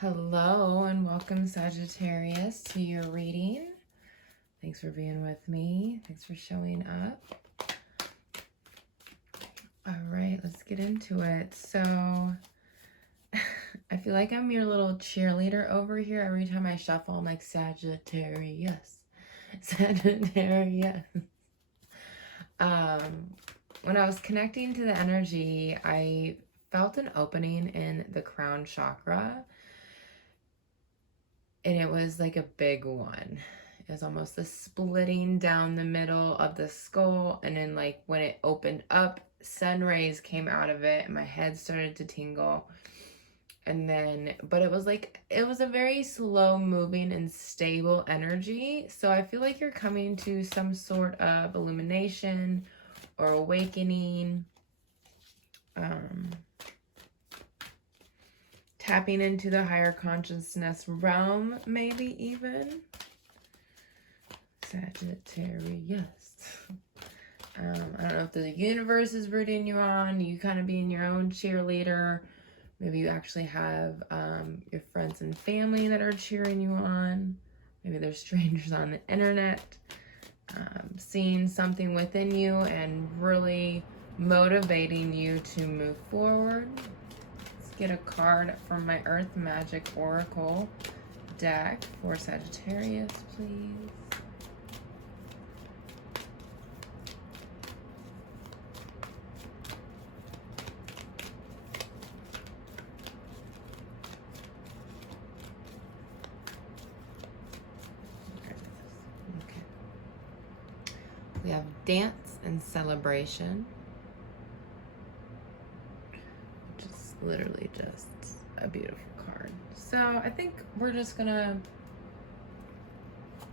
Hello and welcome, Sagittarius, to your reading. Thanks for being with me. Thanks for showing up. All right, let's get into it. So I feel like I'm your little cheerleader over here. Every time I shuffle, I'm like, Sagittarius, Sagittarius. When I was connecting to the energy, I felt an opening in the crown chakra. And it was like a big one. It was almost the splitting down the middle of the skull. And then like when it opened up, sun rays came out of it and my head started to tingle. And then, but it was a very slow moving and stable energy. So I feel like you're coming to some sort of illumination or awakening. Tapping into the higher consciousness realm, maybe even. Sagittarius. I don't know if the universe is rooting you on, you kind of being your own cheerleader. Maybe you actually have your friends and family that are cheering you on. Maybe there's strangers on the internet seeing something within you and really motivating you to move forward. Get a card from my Earth Magic Oracle deck for Sagittarius, please. Okay. We have Dance and Celebration. Literally just a beautiful card. So I think we're just gonna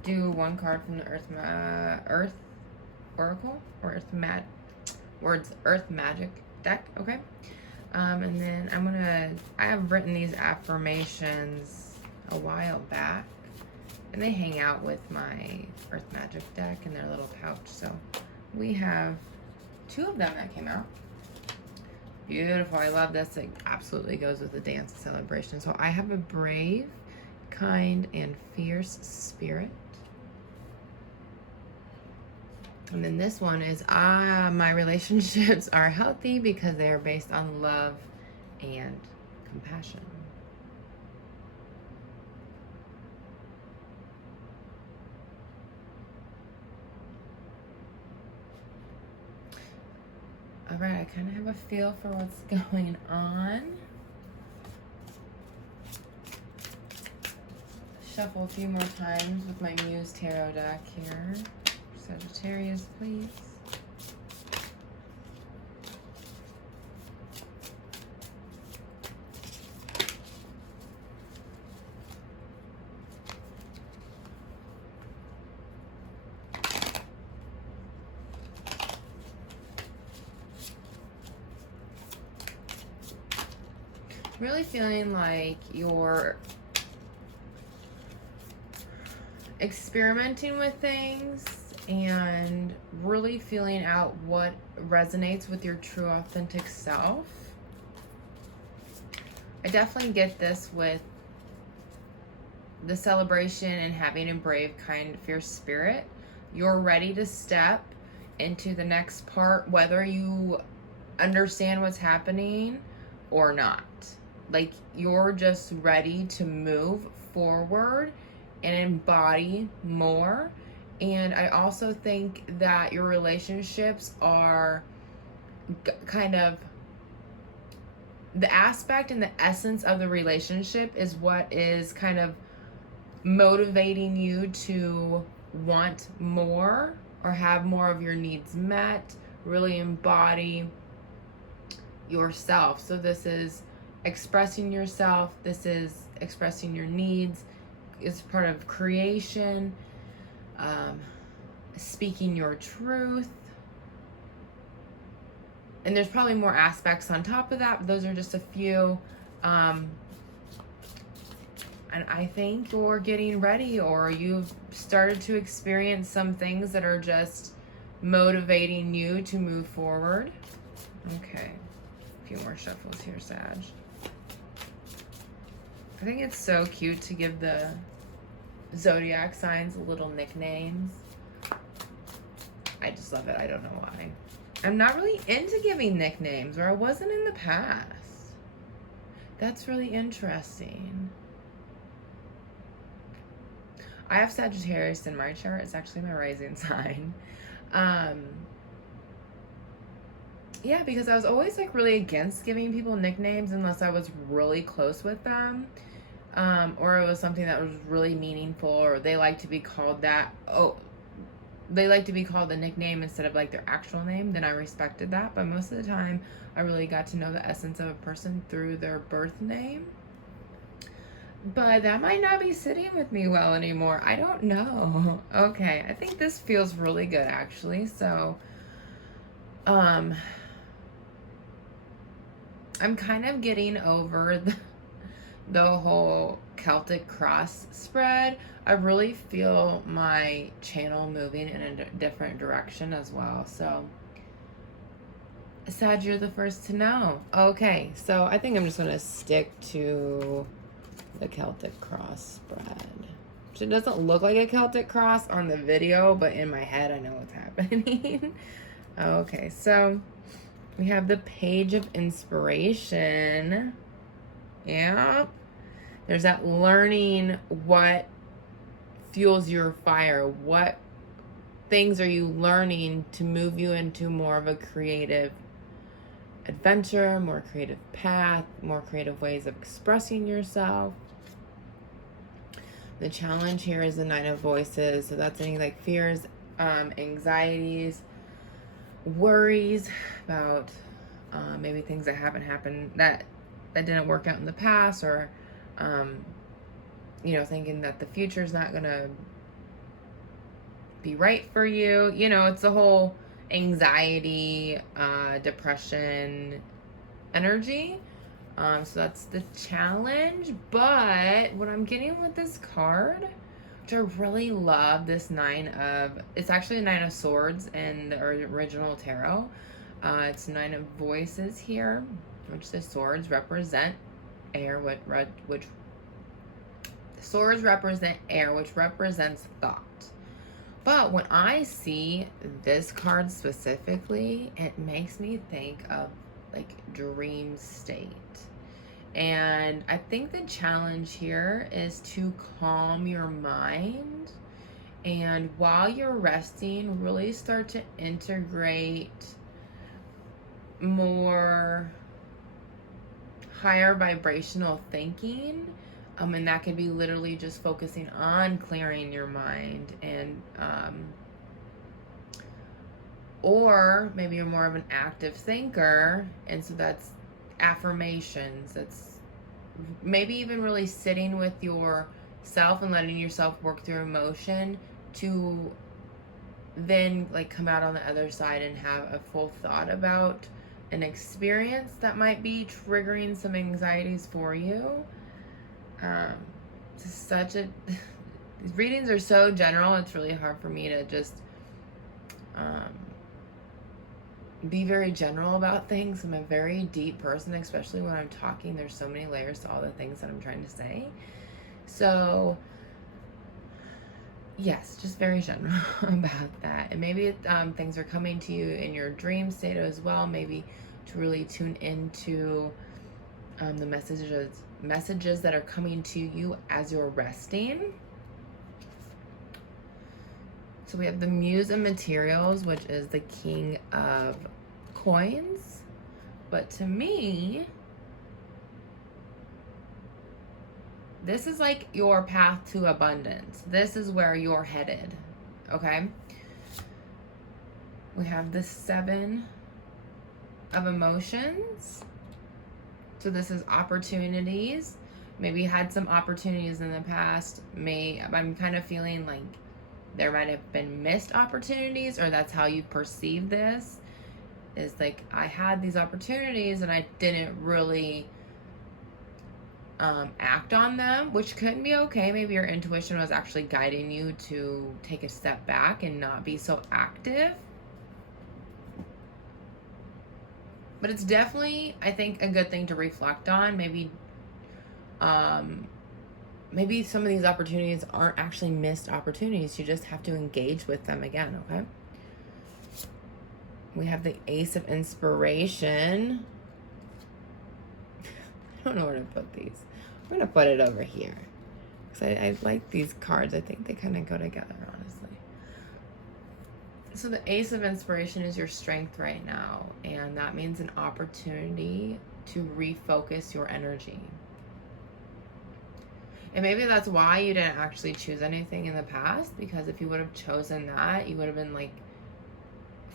do one card from the Earth Oracle or Earth Magic deck, okay? And then I have written these affirmations a while back, and they hang out with my Earth Magic deck in their little pouch. So we have two of them that came out. Beautiful. I love this. It absolutely goes with the dance celebration. So I have a brave, kind, and fierce spirit. And then this one is, my relationships are healthy because they are based on love and compassion. All right, I kind of have a feel for what's going on. Shuffle a few more times with my Muse Tarot deck here. Sagittarius, please. Really feeling like you're experimenting with things and really feeling out what resonates with your true authentic self. I definitely get this with the celebration and having a brave, kind, fierce spirit. You're ready to step into the next part, whether you understand what's happening or not. Like, you're just ready to move forward and embody more. And I also think that your relationships are kind of the aspect and the essence of the relationship is what is kind of motivating you to want more or have more of your needs met, really embody yourself. So this is expressing yourself, this is expressing your needs, it's part of creation, speaking your truth. And there's probably more aspects on top of that, but those are just a few. And I think you're getting ready, or you've started to experience some things that are just motivating you to move forward. Okay, a few more shuffles here, Sag. I think it's so cute to give the zodiac signs little nicknames. I just love it. I don't know why. I'm not really into giving nicknames, or I wasn't in the past. That's really interesting. I have Sagittarius in my chart. It's actually my rising sign. Yeah, because I was always like really against giving people nicknames unless I was really close with them. Or it was something that was really meaningful, or they like to be called that. Oh, they like to be called a nickname instead of like their actual name. Then I respected that. But most of the time, I really got to know the essence of a person through their birth name. But that might not be sitting with me well anymore. I don't know. Okay, I think this feels really good actually. So, I'm kind of getting over the whole Celtic cross spread. I really feel my channel moving in a different direction as well. So, Sag, you're the first to know. Okay, so I think I'm just going to stick to the Celtic cross spread. It doesn't look like a Celtic cross on the video, but in my head I know what's happening. Okay, so we have the Page of Inspiration. Yeah. There's that learning what fuels your fire. What things are you learning to move you into more of a creative adventure, more creative path, more creative ways of expressing yourself. The challenge here is the Nine of Voices. So that's any like fears, anxieties, worries about maybe things that haven't happened, that didn't work out in the past, or you know, thinking that the future is not gonna be right for you. You know, it's the whole anxiety, depression energy. So that's the challenge. But what I'm getting with this card, which I really love, this it's actually a Nine of Swords in the original tarot. It's Nine of Voices here, which the swords represent air, which swords represent air, which represents thought. But when I see this card specifically, it makes me think of like dream state. And I think the challenge here is to calm your mind, and while you're resting, really start to integrate more higher vibrational thinking. And that could be literally just focusing on clearing your mind, and or maybe you're more of an active thinker, and so that's affirmations. That's maybe even really sitting with yourself and letting yourself work through emotion to then like come out on the other side and have a full thought about an experience that might be triggering some anxieties for you. These readings are so general, it's really hard for me to just be very general about things. I'm a very deep person, especially when I'm talking. There's so many layers to all the things that I'm trying to say. So yes, just very general about that. And maybe things are coming to you in your dream state as well, maybe to really tune into the messages that are coming to you as you're resting. So we have the Muse of Materials, which is the King of Coins. But to me, this is like your path to abundance. This is where you're headed, okay? We have the Seven of Emotions. So this is opportunities. Maybe you had some opportunities in the past. I'm kind of feeling like there might have been missed opportunities, or that's how you perceive this. Is like, I had these opportunities and I didn't really act on them, which couldn't be okay. Maybe your intuition was actually guiding you to take a step back and not be so active. But it's definitely, I think, a good thing to reflect on. Maybe maybe some of these opportunities aren't actually missed opportunities. You just have to engage with them again, okay? We have the Ace of Inspiration. I don't know where to put these. I'm going to put it over here. Because I like these cards. I think they kind of go together, honestly. So the Ace of Inspiration is your strength right now. And that means an opportunity to refocus your energy. And maybe that's why you didn't actually choose anything in the past. Because if you would have chosen that, you would have been like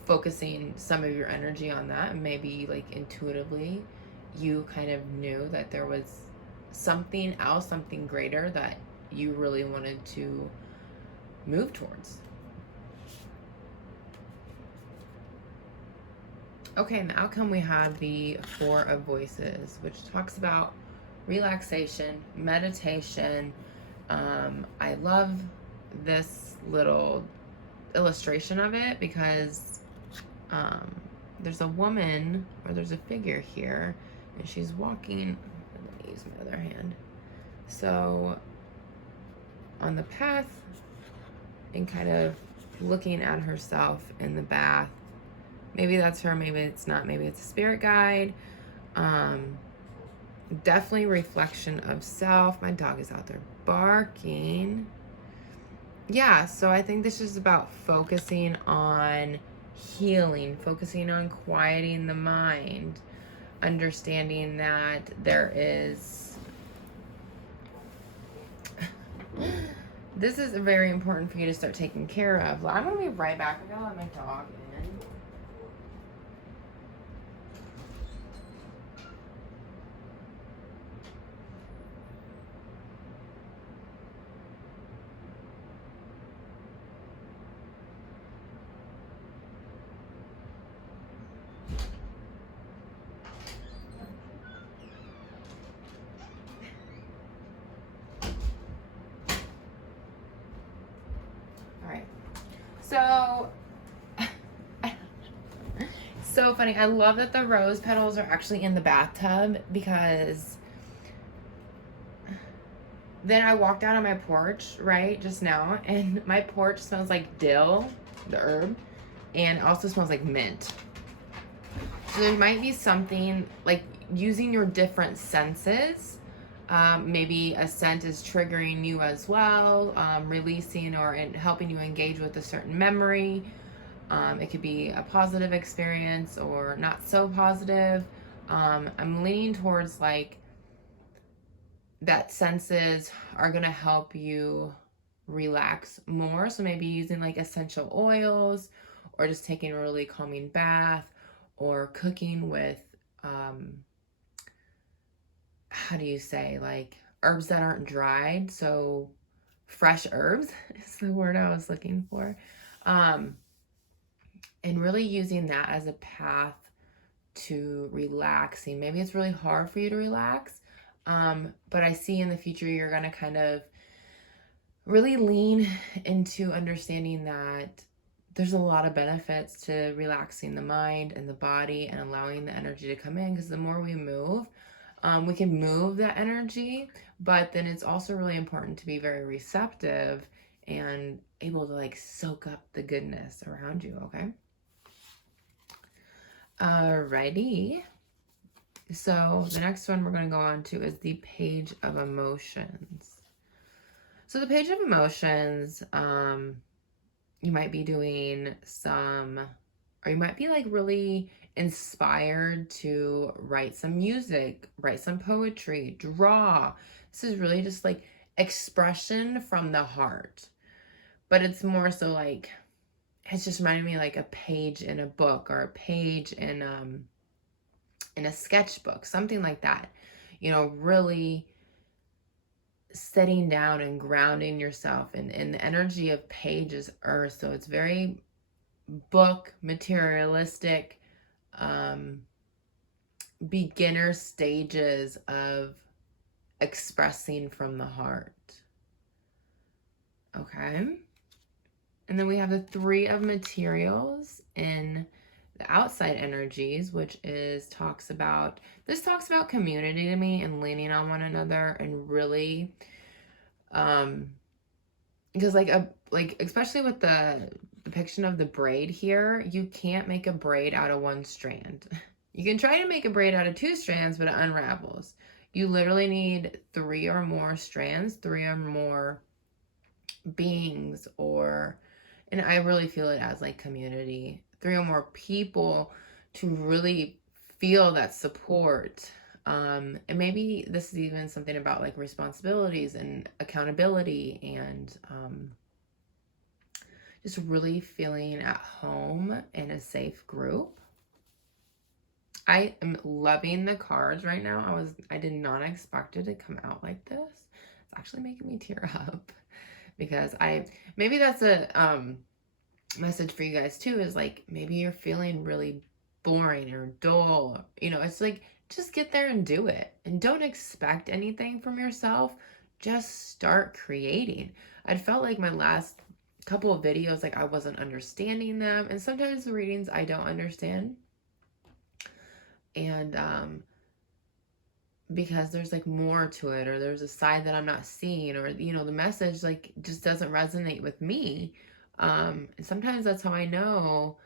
focusing some of your energy on that. And maybe like intuitively, you kind of knew that there was something else, something greater that you really wanted to move towards. Okay, in the outcome we have the Four of Voices, which talks about relaxation, meditation. I love this little illustration of it because there's a woman, or there's a figure here, and she's walking. Let me use my other hand. So on the path, and kind of looking at herself in the bath. Maybe that's her, maybe it's not, maybe it's a spirit guide. Definitely reflection of self. My dog is out there barking. Yeah, so I think this is about focusing on healing, focusing on quieting the mind, understanding that there is... This is very important for you to start taking care of. I'm going to be right back. I gotta let my dog in. So, so funny. I love that the rose petals are actually in the bathtub, because then I walked out on my porch, right, just now, and my porch smells like dill, the herb, and also smells like mint. So there might be something, like using your different senses. Maybe a scent is triggering you as well, releasing or helping you engage with a certain memory. It could be a positive experience or not so positive. I'm leaning towards like that senses are going to help you relax more. So maybe using like essential oils, or just taking a really calming bath, or cooking with how do you say, like herbs that aren't dried. So fresh herbs is the word I was looking for. And really using that as a path to relaxing. Maybe it's really hard for you to relax, but I see in the future you're going to kind of really lean into understanding that there's a lot of benefits to relaxing the mind and the body and allowing the energy to come in, because the more we move, we can move that energy, but then it's also really important to be very receptive and able to like soak up the goodness around you, okay? Alrighty. So the next one we're going to go on to is the Page of Emotions. So the Page of Emotions, you might be doing some, or you might be like really inspired to write some music, write some poetry, draw. This is really just like expression from the heart. But it's more so like, it's just reminding me like a page in a book, or a page in a sketchbook, something like that. You know, really sitting down and grounding yourself in the energy of page is earth. So it's very book materialistic, beginner stages of expressing from the heart. Okay. And then we have the Three of Materials in the outside energies, which talks about community to me, and leaning on one another, and really Because like especially with the depiction of the braid here, you can't make a braid out of one strand. You can try to make a braid out of 2 strands, but it unravels. You literally need 3 or more strands, 3 or more beings, and I really feel it as like community, 3 or more people to really feel that support. And maybe this is even something about like responsibilities and accountability and just really feeling at home in a safe group. I am loving the cards right now. I did not expect it to come out like this. It's actually making me tear up because maybe that's a message for you guys too, is like maybe you're feeling really boring or dull. It's like just get there and do it, and don't expect anything from yourself. Just start creating. I felt like my last couple of videos, like I wasn't understanding them, and sometimes the readings I don't understand, and because there's like more to it, or there's a side that I'm not seeing, or the message like just doesn't resonate with me. And sometimes that's how I know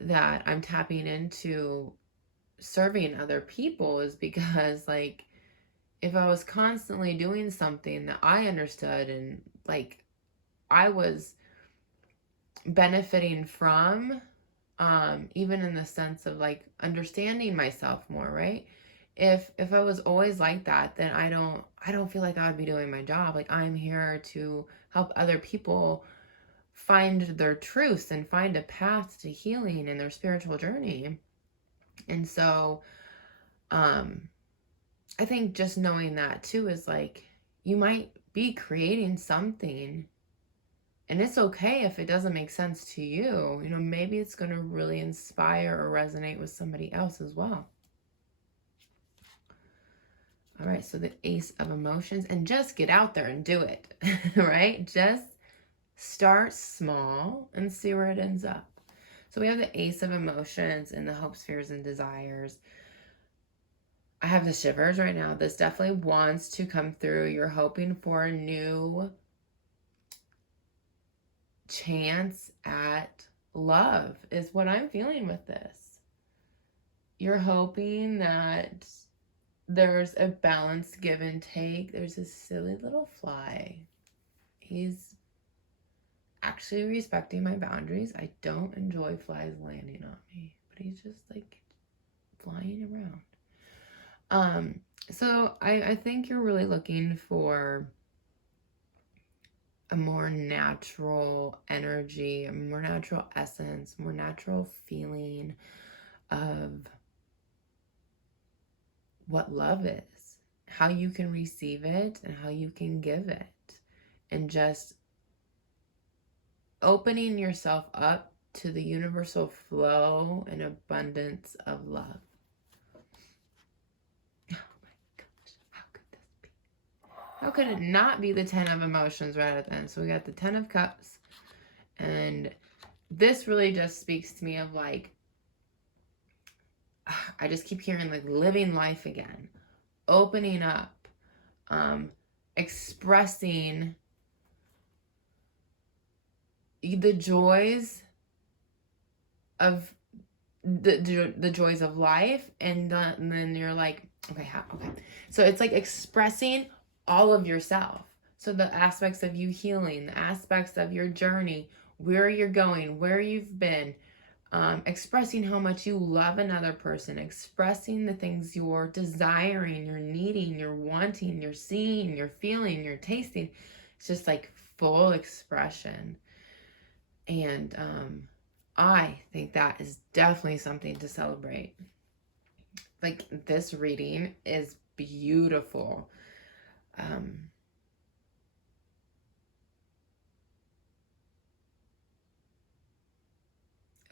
that I'm tapping into serving other people, is because like if I was constantly doing something that I understood and like I was benefiting from, even in the sense of like understanding myself more, right? If I was always like that, then I don't feel like I would be doing my job. Like I'm here to help other people find their truths and find a path to healing in their spiritual journey. And so I think just knowing that too is like you might be creating something, and it's okay if it doesn't make sense to you. Maybe it's going to really inspire or resonate with somebody else as well. All right, so the Ace of Emotions, and just get out there and do it, right? Just start small and see where it ends up. So we have the Ace of Emotions and the hopes, fears, and desires. I have the shivers right now. This definitely wants to come through. You're hoping for a new chance at love is what I'm feeling with this. You're hoping that there's a balanced give and take. There's a silly little fly. He's actually respecting my boundaries. I don't enjoy flies landing on me, but he's just like flying around. So I think you're really looking for a more natural energy, a more natural essence, more natural feeling of what love is, how you can receive it and how you can give it, and just opening yourself up to the universal flow and abundance of love. Oh my gosh, how could this be? How could it not be the 10 of Emotions right at the end? So we got the 10 of Cups, and this really just speaks to me of like, I just keep hearing like living life again, opening up, expressing the joys of the joys of life, and then you're like, okay, so it's like expressing all of yourself. So the aspects of you healing, the aspects of your journey, where you're going, where you've been, expressing how much you love another person, expressing the things you're desiring, you're needing, you're wanting, you're seeing, you're feeling, you're tasting. It's just like full expression. And I think that is definitely something to celebrate. Like, this reading is beautiful.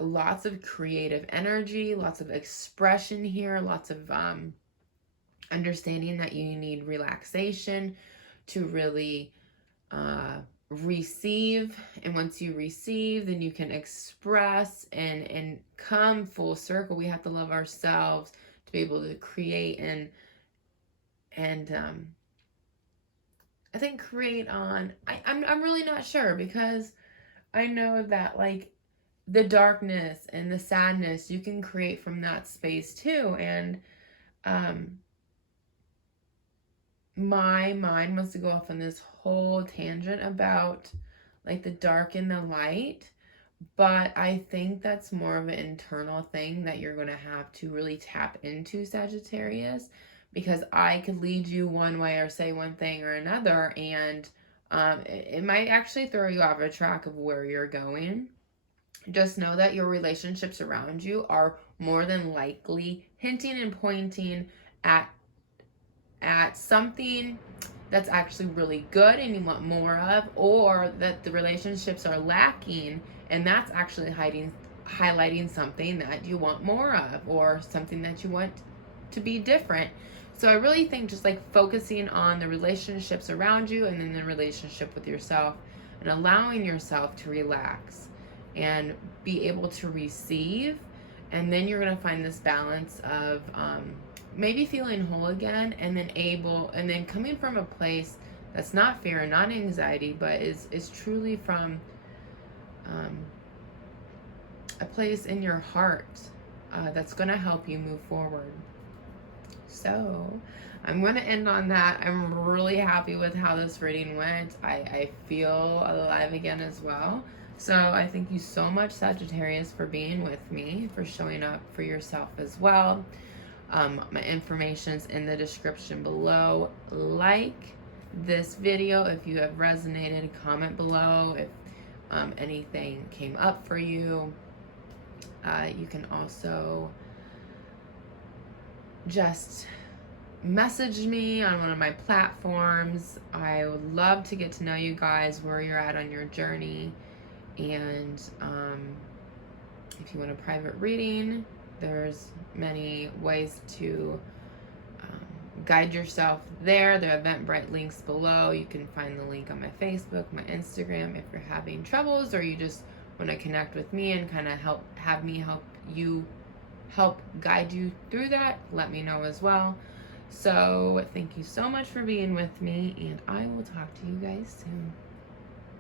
Lots of creative energy, lots of expression here, lots of understanding that you need relaxation to really receive. And once you receive, then you can express and come full circle. We have to love ourselves to be able to create and I think create on, I'm really not sure, because I know that like the darkness and the sadness you can create from that space too. And um my mind wants to go off on this whole tangent about like the dark and the light, but I think that's more of an internal thing that you're going to have to really tap into, Sagittarius, because I could lead you one way or say one thing or another, and it might actually throw you off a track of where you're going. Just know that your relationships around you are more than likely hinting and pointing at something that's actually really good and you want more of, or that the relationships are lacking and that's actually highlighting something that you want more of, or something that you want to be different. So I really think just like focusing on the relationships around you and then the relationship with yourself, and allowing yourself to relax and be able to receive, and then you're going to find this balance of maybe feeling whole again, and then coming from a place that's not fear and not anxiety, but is truly from a place in your heart that's going to help you move forward. So I'm going to end on that. I'm really happy with how this reading went. I feel alive again as well. So I thank you so much, Sagittarius, for being with me, for showing up for yourself as well. My information's in the description below. Like this video if you have resonated. Comment below if anything came up for you. You can also just message me on one of my platforms. I would love to get to know you guys, where you're at on your journey. And if you want a private reading, there's many ways to guide yourself there. The Eventbrite links below. You can find the link on my Facebook, my Instagram. If you're having troubles or you just want to connect with me and kind of have me help guide you through that, let me know as well. So thank you so much for being with me, and I will talk to you guys soon.